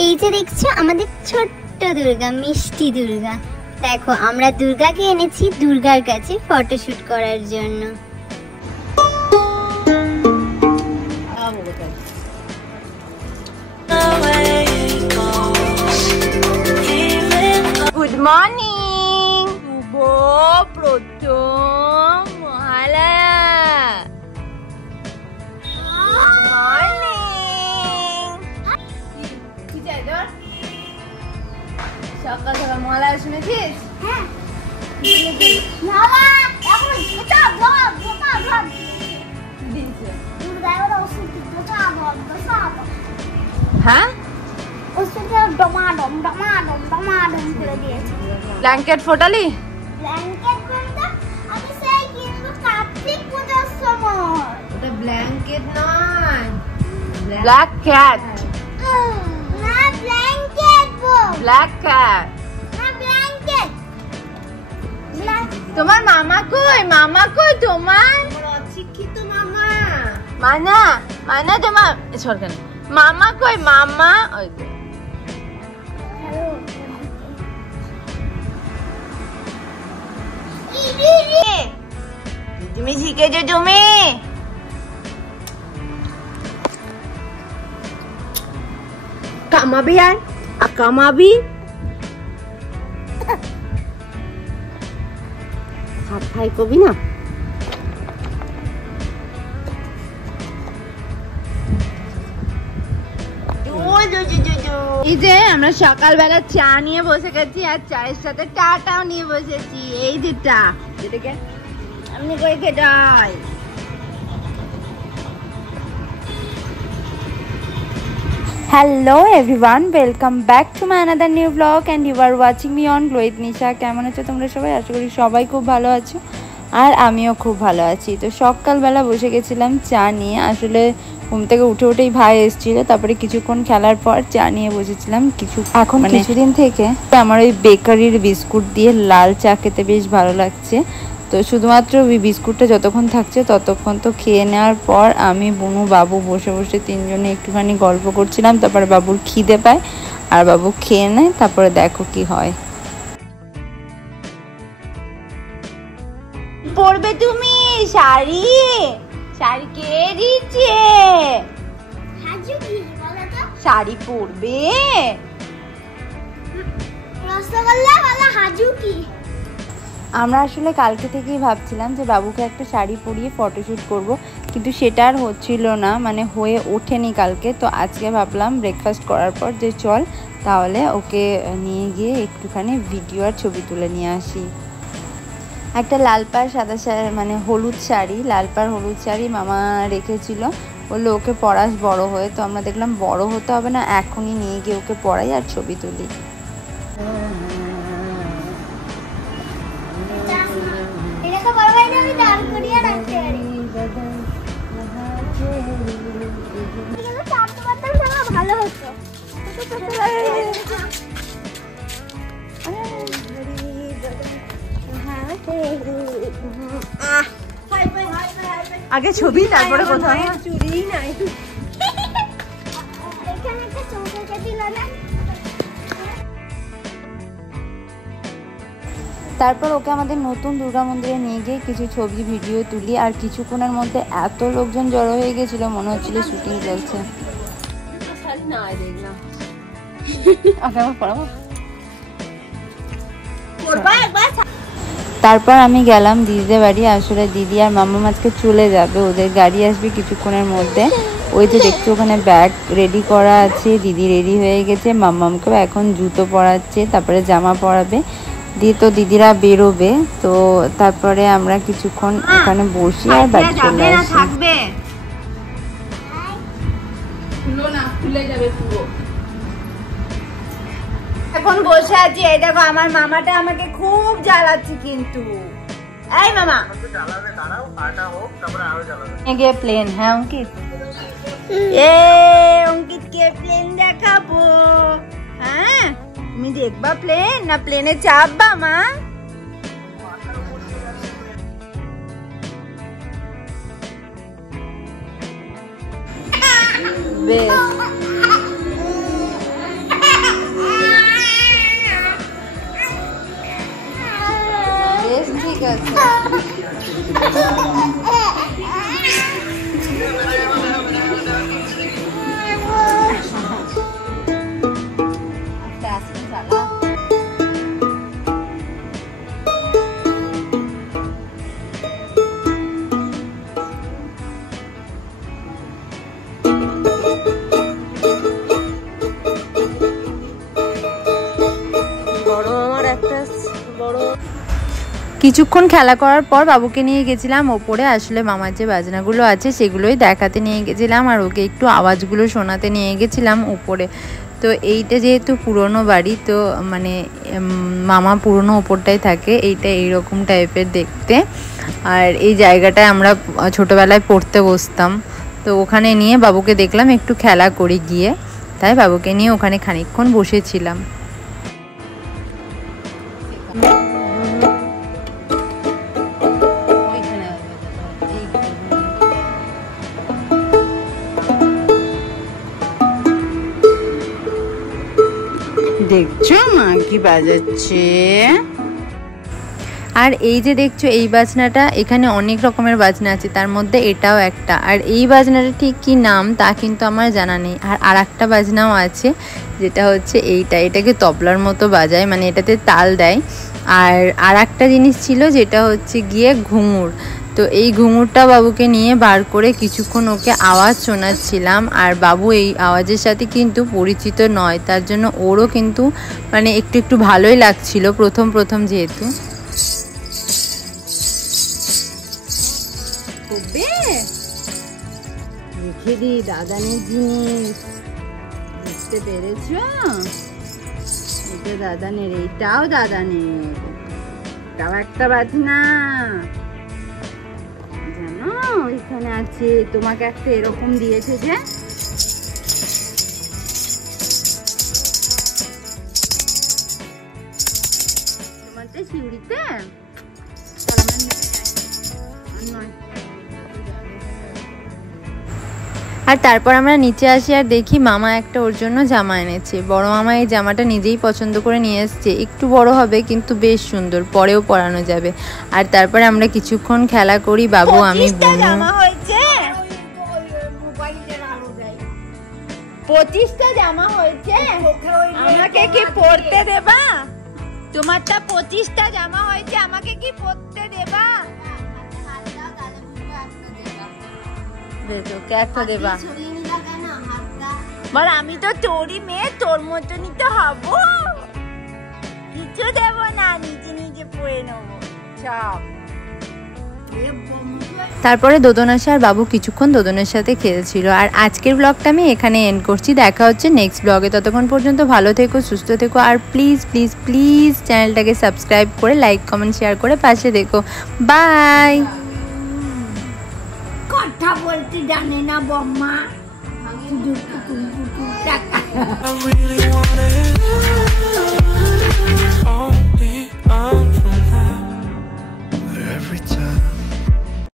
এই যে দেখছো আমাদের ছোট্ট দুর্গা, মিষ্টি দুর্গা। দেখো আমরা দুর্গাকে এনেছি দুর্গার কাছে ফটোশুট করার জন্য। গুড মর্নিং শুভ প্রথম মহালয়া। সকাল সকাল মহালয়া শুনেছিস? হ্যাঁ ব্ল্যাঙ্কেট ফোটালি? ওটা ব্ল্যাঙ্কেট নয়, ব্ল্যাক ক্যাট। Black cat. তোমার মামা কই? মামা কই তোমার? অশিক্ষিত মামা। মানা মানা তোমার সরকার মামা কই? মামা ওই যে তুমি শিখেছো তুমি? কামাবি আর কামাবি হাত খাই কবি না। এই যে আমরা সকালবেলা চা নিয়ে বসে গেছি আর চায়ের সাথে টাটাও নিয়ে বসেছি। এই যে টা যেটাকে আমি করে খেটাই। Hello everyone, welcome back to my another new vlog and you are watching me on Glow with Nisha. কেমন আছো তোমরা সবাই? আশা করি সবাই খুব ভালো আছো আর আমিও খুব ভালো আছি। তো সকালবেলা বসে গেছিলাম চা নিয়ে। আসলে ঘুম থেকে উঠেই ভাই এসেছিল, তারপরে কিছুক্ষণ খেলার পর চা নিয়ে বসেছিলাম। এখন কিছুদিন থেকে আমার ওই বেকারির বিস্কুট দিয়ে লাল চা খেতে বেশ ভালো লাগছে। তো শুধুমাত্র ওই বিস্কুটটা যতক্ষণ থাকছে ততক্ষণ তো খেয়ে নেওয়ার পর আমি বুনু বাবু বসে বসে তিনজনে একটুখানি গল্প করছিলাম। তারপরে বাবুর খিদে পায় আর বাবু খেয়ে নেয়। তারপরে দেখো কি হয়। পরবে তুমি শাড়ি? শাড়ি কে দিচ্ছে? শাড়ি পরবে? রসগোল্লা वाला হাজু কি? আমরা আসলে কালকে থেকেই ভাবছিলাম যে বাবুকে একটা শাড়ি পরিয়ে ফটোশ্যুট করব, কিন্তু সেটা আর হচ্ছিল না, মানে হয়ে ওঠেনি কালকে। তো আজকে ভাবলাম ব্রেকফাস্ট করার পর যে চল তাহলে ওকে নিয়ে গিয়ে একটুখানি ভিডিও আর ছবি তুলে নিয়ে আসি। একটা লাল পাড় সাদা শাড়ি, মানে হলুদ শাড়ি, লাল পাড় হলুদ শাড়ি মামা রেখেছিল, বললো ওকে পরাস বড় হয়ে। তো আমরা দেখলাম বড় হতে হবে না, এখনই নিয়ে গিয়ে ওকে পরাই আর ছবি তুলি। ভালো হতো। আগে ছবি তারপরে কোথাও চুরি নাই। এখানে একটা চৌকাটা দিল না। তারপর ওকে আমাদের নতুন দুর্গা মন্দিরে নিয়ে গিয়ে কিছু ছবি ভিডিও তুলি। আর কিছুক্ষণের মধ্যে এত লোকজন জড়ো হয়ে গেছিল, মনে হচ্ছিল শুটিং চলছে। তারপর আমি গেলাম দিদিদের বাড়ি। আসলে দিদি আর মামা আজকে চলে যাবে, ওদের গাড়ি আসবে কিছুক্ষণের মধ্যে। ওই যে দেখছো ওখানে ব্যাগ রেডি করা আছে, দিদি রেডি হয়ে গেছে। মাম্মামকেও এখন জুতো পরাচ্ছে, তারপরে জামা পরাবে দিয়ে তো দিদিরা বেরোবে। তো তারপরে আমরা কিছুক্ষণ ওখানে বসি আর বাড়ি চলে আসি। এখন বসে আছি। এই দেখো আমার মামাটা আমাকে খুব জ্বালাচ্ছে কিন্তু। এই মামা গিয়ে প্লেন। হ্যাঁ অঙ্কিত, অঙ্কিতকে প্লেন দেখাবো। হ্যাঁ তুমি দেখবা প্লেন? না প্লেনে চাপবা মা? কিছুক্ষণ খেলা করার পর বাবুকে নিয়ে গেছিলাম ওপরে। আসলে মামার যে বাজনাগুলো আছে সেগুলোই দেখাতে নিয়ে গেছিলাম আর ওকে একটু আওয়াজগুলো শোনাতে নিয়ে গেছিলাম উপরে। তো এইটা যেহেতু পুরনো বাড়ি, তো মানে মামা পুরনো ওপরটাই থাকে, এইটা এইরকম টাইপের দেখতে। আর এই জায়গাটায় আমরা ছোটোবেলায় পড়তে বসতাম, তো ওখানে নিয়ে বাবুকে দেখলাম একটু খেলা করে গিয়ে, তাই বাবুকে নিয়ে ওখানে খানিকক্ষণ বসেছিলাম। দেখছো মা কি বাজাচ্ছে? আর এই যে দেখছো এই বাজনাটা, এখানে অনেক রকমের বাজনা আছে, তার মধ্যে এটাও একটা। আর এই বাজনাটা ঠিক কি নাম তা কিন্তু আমার জানা নেই। আর একটা বাজনাও আছে যেটা হচ্ছে এটাকে তবলার মতো বাজায়, মানে এটাতে তাল দেয়। আর একটা জিনিস ছিল যেটা হচ্ছে গিয়ে ঘুঙুর। তো এই ঘুঙুরটা বাবুকে নিয়ে বার করে কিছুক্ষণ ওকে আওয়াজ শোনাচ্ছিলাম। আর বাবু এই আওয়াজের সাথে কিন্তু পরিচিত নয়, তার জন্য ওরও কিন্তু মানে একটু ভালোই লাগছিল প্রথম যেহেতু। রেখে দি দাদানের জিনিস, বুঝতে পেরেছ? এটা দাদানের, এইটাও দাদানের, এটাও একটা বাজনা জানো এখানে আছে। তোমাকে একটা এরকম দিয়েছে যে, তোমারটা শিউড়িতে। আর তারপর আমরা নিচে আসি আর দেখি মামা একটা ওর জন্য জামা এনেছে। বড় মামা এই জামাটা নিজেই পছন্দ করে নিয়ে এসছে, একটু বড় হবে কিন্তু বেশ সুন্দর, পরেও পরানো যাবে। আর তারপরে আমরা কিছুক্ষণ খেলা করি, বাবু আমি। জামা হয়েছে 25টা জামা হয়েছে, আমাকে কি পরতে দেবা? তোমারটা 25টা জামা হয়েছে, আমাকে কি পরতে দেবা? একটা দেবা। বল আমি তো তোরই মেয়ে, তোর মতনই তো হবো, কিছু দেব না, নিজে পরে নেবো সব। তারপরে দোদন আসে আর বাবু কিছুক্ষণ দোদনের সাথে খেলছিল। আর আজকের ব্লগটা আমি এখানে এন্ড করছি, দেখা হচ্ছে নেক্সট ব্লগে। ততক্ষণ পর্যন্ত ভালো থেকো, সুস্থ থেকো, আর প্লিজ প্লিজ প্লিজ চ্যানেলটাকে সাবস্ক্রাইব করে লাইক কমেন্ট শেয়ার করে পাশে দেখো। বাই। কথা বলতে জানে না বম্মা, শুধু